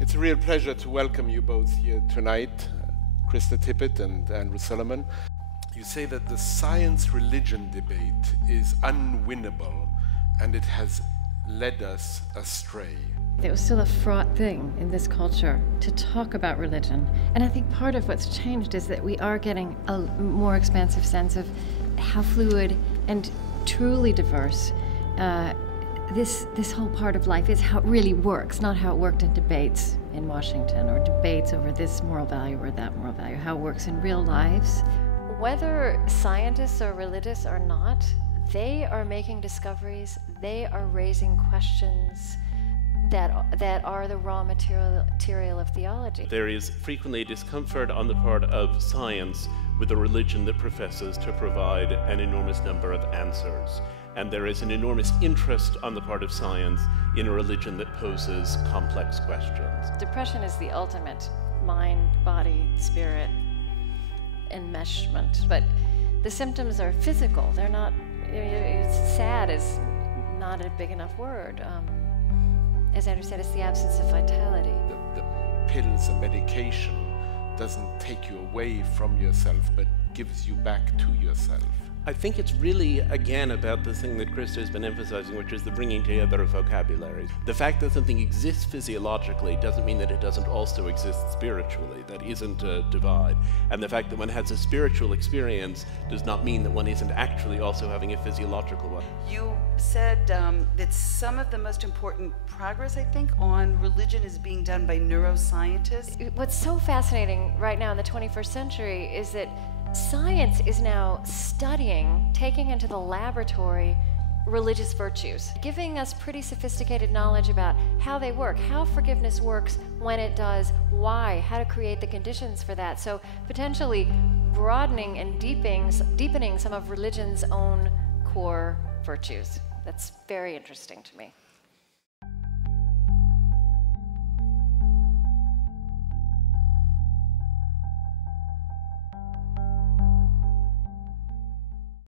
It's a real pleasure to welcome you both here tonight, Krista Tippett and Andrew Solomon. You say that the science-religion debate is unwinnable and it has led us astray. It was still a fraught thing in this culture to talk about religion. And I think part of what's changed is that we are getting a more expansive sense of how fluid and truly diverse this whole part of life is, how it really works, not how it worked in debates in Washington or debates over this moral value or that moral value, how it works in real lives. Whether scientists are religious or not, they are making discoveries, they are raising questions that are the raw material of theology. There is frequently discomfort on the part of science with a religion that professes to provide an enormous number of answers. And there is an enormous interest on the part of science in a religion that poses complex questions. Depression is the ultimate mind, body, spirit enmeshment. But the symptoms are physical. They're not, sad is not a big enough word. As Andrew said, it's the absence of vitality. The pills and medication doesn't take you away from yourself, but gives you back to yourself. I think it's really, again, about the thing that Krista has been emphasizing, which is the bringing together of vocabularies. The fact that something exists physiologically doesn't mean that it doesn't also exist spiritually. That isn't a divide. And the fact that one has a spiritual experience does not mean that one isn't actually also having a physiological one. You said that some of the most important progress, I think, on religion is being done by neuroscientists. What's so fascinating right now in the 21st century is that science is now studying, taking into the laboratory, religious virtues, giving us pretty sophisticated knowledge about how they work, how forgiveness works, when it does, why, how to create the conditions for that. So potentially broadening and deepening some of religion's own core virtues. That's very interesting to me.